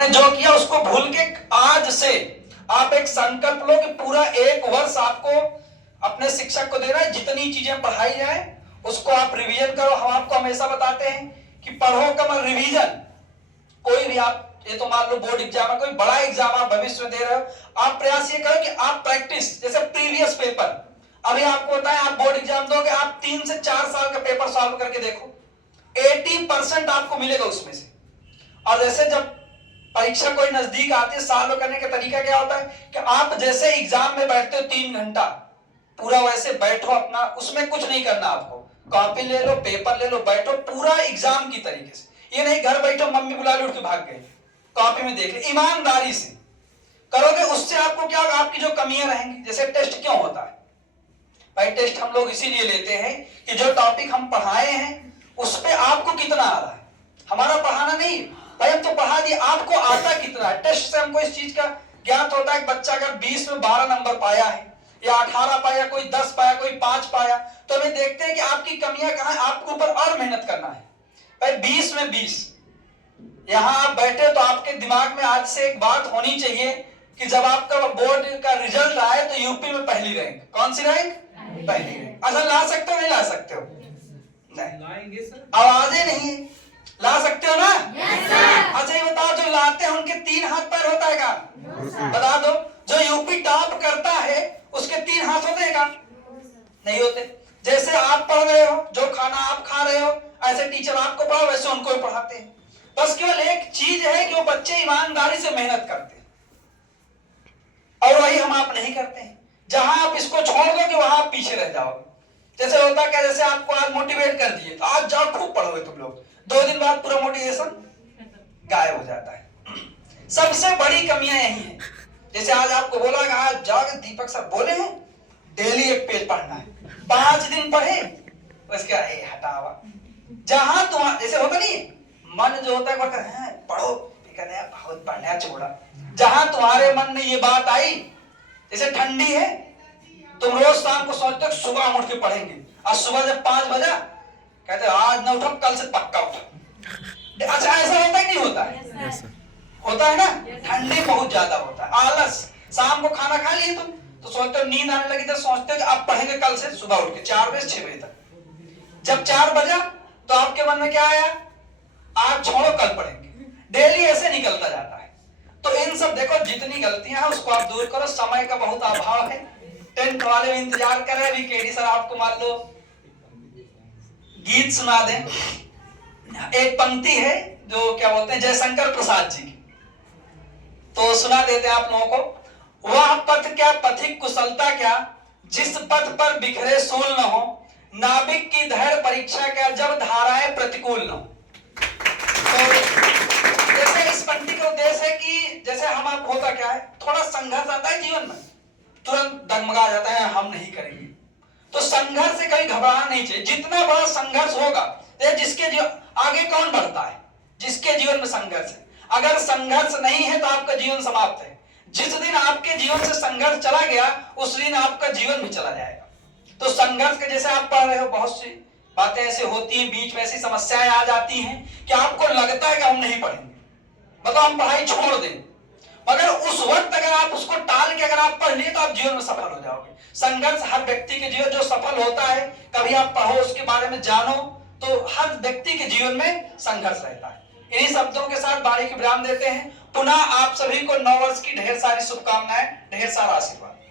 जो किया उसको भूल के आज से आप एक संकल्प लो कि पूरा एक वर्ष आपको अपने शिक्षक को देना है। जितनी चीजें पढ़ाई जाए उसको आप रिवीजन करो। हम आपको हमेशा बताते हैं कि पढ़ो कम रिवीजन। कोई भी आप, ये तो मान लो बोर्ड एग्जाम है, कोई बड़ा एग्जाम आप भविष्य में दे रहे हो, आप प्रयास ये करो कि आप प्रैक्टिस, जैसे प्रीवियस पेपर अभी आपको बताएं, आप बोर्ड एग्जाम दोगे, आप 3 से 4 साल का पेपर सॉल्व करके देखो, 80% आपको मिलेगा उसमें से। और जैसे जब परीक्षा कोई नजदीक आती है, सॉल्व करने का तरीका क्या होता है कि आप जैसे एग्जाम में बैठते हो 3 घंटा पूरा वैसे बैठो अपना, उसमें कुछ नहीं करना, आपको कॉपी ले लो, पेपर ले लो, बैठो पूरा एग्जाम की तरीके से। ये नहीं घर बैठो मम्मी बुला लो उठ के भाग गए, कॉपी में देख ले। ईमानदारी से करोगे, उससे आपको क्या होगा, आपकी जो कमियां रहेंगी। जैसे टेस्ट क्यों होता है भाई, टेस्ट हम लोग इसीलिए लेते हैं कि जो टॉपिक हम पढ़ाए हैं उस पे आपको कितना आ रहा है। हमारा पढ़ाना नहीं भाई, हम तो पढ़ा दिए, आपको आता कितना है। टेस्ट से हमको इस चीज का ज्ञात होता है कि बच्चा अगर 20 में 12 नंबर पाया है या 18 पाया, कोई 10 पाया, कोई 5 पाया, तो हमें देखते हैं कि आपकी कमियां कहां है, आपके ऊपर और मेहनत करना है भाई। 20 में 20 यहां आप बैठे तो आपके दिमाग में आज से एक बात होनी चाहिए कि जब आपका बोर्ड का रिजल्ट आए तो यूपी में पहली रैंक, कौन सी रैंक, पहली रैंक। अच्छा ला सकते हो, नहीं ला सकते हो, नहीं आवाजें नहीं ला सकते हो ना। अच्छा ये बताओ, जो लाते हैं उनके 3 हाथ पैर होता है का, बता दो। जो यूपी टॉप करता है उसके 3 हाथ होते हैं का, नहीं होते। जैसे आप पढ़ रहे हो, जो खाना आप खा रहे हो, ऐसे टीचर आपको पढ़ा वैसे उनको भी पढ़ाते हैं। बस केवल एक चीज है कि वो बच्चे ईमानदारी से मेहनत करते हैं, और वही हम आप नहीं करते हैं। जहां आप इसको छोड़ दोगे वहां आप पीछे रह जाओगे। जैसे होता क्या, जैसे आपको आज मोटिवेट कर दिए तो आज जाओ खूब पढ़ोगे तुम लोग, 2 दिन बाद पूरा मोटिवेशन गायब हो जाता है। सबसे बड़ी कमियां यही है। जैसे आज आपको बोला कि आज जाओगे, दीपक सर बोले हैं डेली 1 पेज पढ़ना है, 5 दिन पढ़े उसके हटावा। जहां तुम्हारा जैसे होता नहीं, मन जो होता है पढ़ो, बहुत पढ़ना छोड़ा। जहां तुम्हारे मन में ये बात आई, जैसे ठंडी है, तुम रोज शाम को सोचते हो सुबह हम उठ के पढ़ेंगे, और सुबह जब 5 बजा कहते आज ना उठो, कल से पक्का उठो। अच्छा ऐसा होता है कि नहीं होता है? होता है ना। ठंडी बहुत ज्यादा होता है, आलस। शाम को खाना खा लिए तुम तो सोचते हो, नींद आने लगी तो सोचते हो कि अब पढ़ेंगे कल से सुबह उठ के 4 बजे 6 बजे तक। जब 4 बजा तो आपके मन में क्या आया, आज छोड़ो कल पढ़ेंगे। डेली ऐसे निकलता जाता है। तो इन सब देखो, जितनी गलतियां हैं उसको आप दूर करो। समय का बहुत अभाव है, 10th वाले भी इंतजार कर रहे हैं। अभी केडी सर आपको मान लो गीत सुना दें। एक पंक्ति है जो क्या बोलते हैं, जयशंकर प्रसाद जी की, तो सुना देते हैं आप लोगों को। वह पथ क्या पथिक कुशलता क्या, जिस पथ पर बिखरे सूल न हो, नाविक की धैर्य परीक्षा क्या, जब धाराएं प्रतिकूल न हो। तो जैसे इस पंक्ति का उद्देश्य है कि जैसे हम आप होता क्या है, थोड़ा संघर्ष आता है जीवन में, तुरंत डगमगा जाता है, हम नहीं करेंगे। तो संघर्ष से कहीं घबराना नहीं चाहिए। जितना बड़ा संघर्ष होगा, जिसके आगे कौन बढ़ता है, जिसके जीवन में संघर्ष है। अगर संघर्ष नहीं है तो आपका जीवन समाप्त है। जिस दिन आपके जीवन से संघर्ष चला गया, उस दिन आपका जीवन भी चला जाएगा। तो संघर्ष के जैसे आप पढ़ रहे हो, बहुत सी बातें ऐसी होती हैं, बीच में ऐसी समस्याएं आ जाती हैं कि आपको लगता है कि हम नहीं पढ़ेंगे, मतलब हम पढ़ाई छोड़ दें। मगर उस वक्त अगर आप उसको टाल के अगर आप पढ़ लिए तो आप जीवन में सफल हो जाओगे। संघर्ष हर व्यक्ति के जीवन, जो सफल होता है, कभी आप पढ़ो, उसके बारे में जानो, तो हर व्यक्ति के जीवन में संघर्ष रहता है। इन्हीं शब्दों के साथ वाणी की विराम देते हैं। पुनः आप सभी को नव वर्ष की ढेर सारी शुभकामनाएं, ढेर सारा आशीर्वाद।